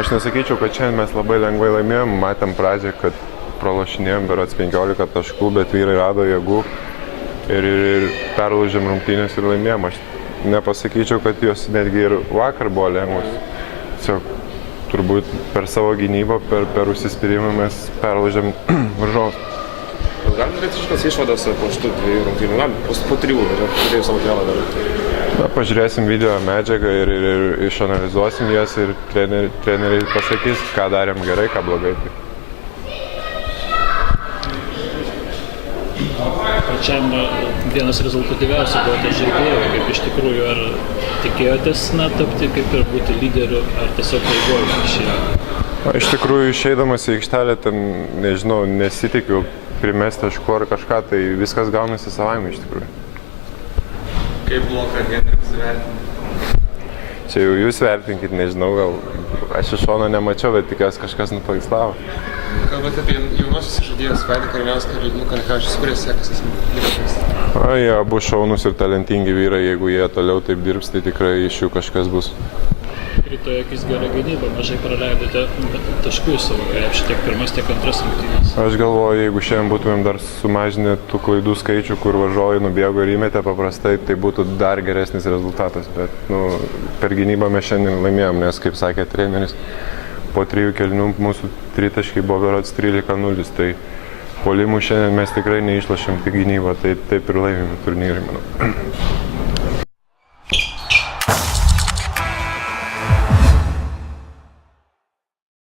aš nesakyčiau, kad šiandien mes labai lengvai laimėjom. Matėm pradžią, kad pralošinėjom berods 15 taškų, bet vyrai rado jėgų ir perlaužėm rungtynės ir laimėjom. Aš nepasakyčiau, kad jos netgi ir vakar buvo lengvos. Tiesiog turbūt per savo gynybą, per užsispyrimą mes perlaužėm varžovus. Galim daryti kažkokias išvadas po šitų 2 rungtynių, po 3, turėjau savo kelią daryti. Na, pažiūrėsim video medžiagą ir išanalizuosim jas ir treneriai pasakys, ką darėm gerai, ką blogai. Pačiam vienas rezultatyviausių buvo tas žaidėjų, kaip iš tikrųjų ar tikėjotės tapti kaip ir būti lyderiu, ar tiesiog galvojate išėjo? Iš tikrųjų, išeidamas į aikštelę, ten, nežinau, nesitikiu primesti taškų ar kažką, tai viskas gaunasi savaime iš tikrųjų. Kaip bloką Hendriks vertina? Čia jau jūs vertinkit, nežinau, gal aš iš šono nemačiau, bet tikiuosi kažkas nupaveikstlavo. Kalbate apie jaunosius žaidėjus, Vaidą Kariniauską ir Liudmiką Kanikavičių, kurie sekasi lygomis? Jie abu šaunūs ir talentingi vyrai, jeigu jie toliau taip dirbs, tai tikrai iš jų kažkas bus. Krito akis gera gynyba, mažai praleidote taškų į savo krepšį, tiek pirmas, tiek antras rungtynės. Aš galvoju, jeigu šiandien būtumėm dar sumažinę tų klaidų skaičių, kur varžovai nubėgo ir įmetė paprastai, tai būtų dar geresnis rezultatas. Bet per gynybą mes šiandien laimėjom, nes, kaip sakė treneris, po 3 kėlinių mūsų tritaškiai buvo berods 13-0, tai puolimų šiandien mes tikrai neišlošėm tik gynybą, tai taip ir laimėm turnyrą, manau.